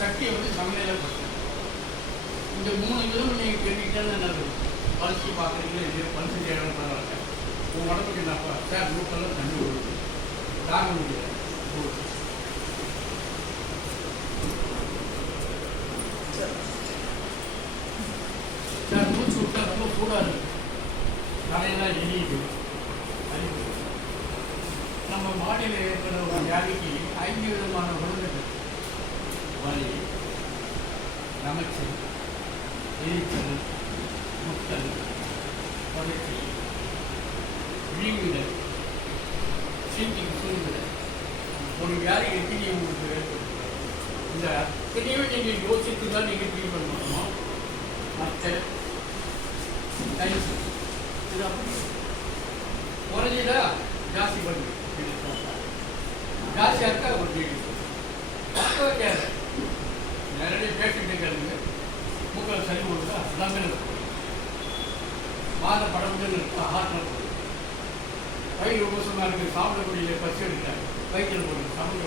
சக்தியை வந்து சமநிலைப்படுத்தும் இந்த மூணு விதம் நீங்கள் கேட்டுக்கிட்டே நல்லது பரிசு பார்க்குறீங்களா இல்லையோ பல்சி செய்யணும் பரவாயில்ல உங்கள் உடம்புக்கு என்னப்பா சார் மூக்கெல்லாம் தண்ணி விடுது தாங்க முடியல சார் மூச்சு விட்டா ரொம்ப சூடாக இருக்கு தலையெல்லாம் எரியுது. நம்ம மாடியில் இருக்கிற ஒரு வியாதிக்கு ஐந்து விதமான உடல்கள் வலி நமச்சல் எரிச்சல் முத்தல் பதற்றி விழிவிடல் சீட்டிங் சூழ்நிலை. ஒரு வியாதி எத்தனை உங்களுக்கு ஏற்படுது இந்த அத்தனையும் நீங்கள் யோசித்து தான் நீங்கள் ட்ரீட் பண்ணணும்? மற்ற டைல்ஸ் இது அப்படி குறைஞ்சதா ஜாஸ்தி பண்ணி ஜாஸ்தியாக இருக்கா? ஒரு டிகிரி மக்கள் கேட்க எல்லாமே இருக்கும் மாத படம்னு இருக்கா ஹார்ட்டில் போகுது வயிறு உபசமாக இருக்குது. சாப்பிடக்கூடிய பசி எடுக்க வயிற்றில் போடுங்க சமைக்க